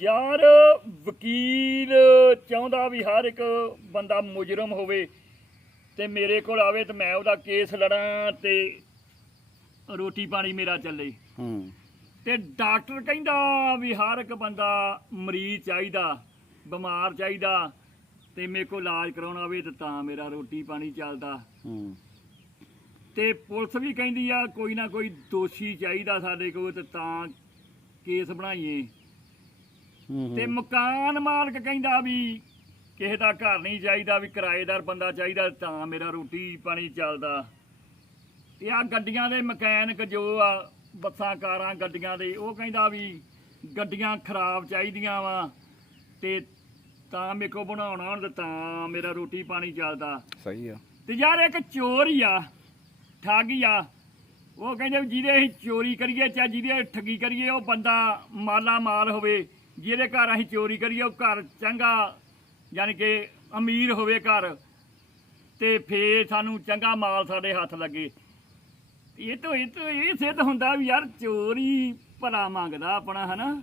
ਯਾਰ ਵਕੀਲ ਚਾਹੁੰਦਾ ਵੀ ਹਰ ਇੱਕ ਬੰਦਾ ਮੁਜਰਮ ਹੋਵੇ ਤੇ ਮੇਰੇ ਕੋਲ ਆਵੇ ਤੇ ਮੈਂ ਉਹਦਾ ਕੇਸ ਲੜਾਂ ਤੇ ਰੋਟੀ ਪਾਣੀ ਮੇਰਾ ਚੱਲੇ। ਹੂੰ। ਤੇ ਡਾਕਟਰ ਕਹਿੰਦਾ ਵੀ ਹਰ ਇੱਕ ਬੰਦਾ ਮਰੀਜ਼ ਚਾਹੀਦਾ ਬਿਮਾਰ ਚਾਹੀਦਾ ਤੇ ਮੇਰੇ ਕੋਲ ਇਲਾਜ ਕਰਾਉਣਾ ਹੋਵੇ ਤੇ ਤਾਂ ਮੇਰਾ ਰੋਟੀ ਪਾਣੀ ਚੱਲਦਾ। ਹੂੰ। ਤੇ ਪੁਲਿਸ ਵੀ ਕਹਿੰਦੀ ਆ ਕੋਈ ਨਾ ਕੋਈ ਦੋਸ਼ੀ ਚਾਹੀਦਾ ਸਾਡੇ ਕੋਲ ਤੇ ਤਾਂ ਕੇਸ ਬਣਾਈਏ। ਤੇ ਮਕਾਨ ਮਾਲਕ ਕਹਿੰਦਾ ਵੀ ਕਿਸੇ ਦਾ ਘਰ ਨਹੀਂ ਚਾਹੀਦਾ ਵੀ ਕਿਰਾਏਦਾਰ ਬੰਦਾ ਚਾਹੀਦਾ ਤਾਂ ਮੇਰਾ ਰੋਟੀ ਪਾਣੀ ਚੱਲਦਾ। ਤੇ ਆ ਗੱਡੀਆਂ ਦੇ ਮਕੈਨਿਕ ਜੋ ਆ ਬੱਸਾਂ ਕਾਰਾਂ ਗੱਡੀਆਂ ਦੇ ਉਹ ਕਹਿੰਦਾ ਵੀ ਗੱਡੀਆਂ ਖਰਾਬ ਚਾਹੀਦੀਆਂ ਵਾ ਤੇ ਤਾਂ ਮੇਰੇ ਕੋ ਬਣਾਉਣਾ ਹੁਣ ਤੇ ਮੇਰਾ ਰੋਟੀ ਪਾਣੀ ਚੱਲਦਾ। ਸਹੀ ਆ। ਤੇ ਯਾਰ ਇੱਕ ਚੋਰ ਹੀ ਆ ਠੱਗ ਹੀ ਆ। ਉਹ ਕਹਿੰਦੇ ਜਿਹਦੇ ਅਸੀਂ ਚੋਰੀ ਕਰੀਏ ਚਾਹੇ ਜਿਹਦੇ ਠੱਗੀ ਕਰੀਏ ਉਹ ਬੰਦਾ ਮਾਲਾ ਮਾਲ ਹੋਵੇ ਜਿਹਦੇ ਘਰ ਅਸੀਂ ਚੋਰੀ ਕਰੀਏ, ਉਹ ਘਰ ਚੰਗਾ, ਯਾਨੀ ਕਿ ਅਮੀਰ ਹੋਵੇ ਘਰ, ਤੇ ਫੇਰ ਸਾਨੂੰ ਚੰਗਾ ਮਾਲ ਸਾਡੇ ਹੱਥ ਲੱਗੇ। ਇਹ ਤੋਂ ਇਹ ਤੋਂ, ਇਹ ਸਿੱਧ ਹੁੰਦਾ ਵੀ ਯਾਰ ਚੋਰੀ ਭਲਾ ਮੰਗਦਾ ਆਪਣਾ, ਹਨਾ?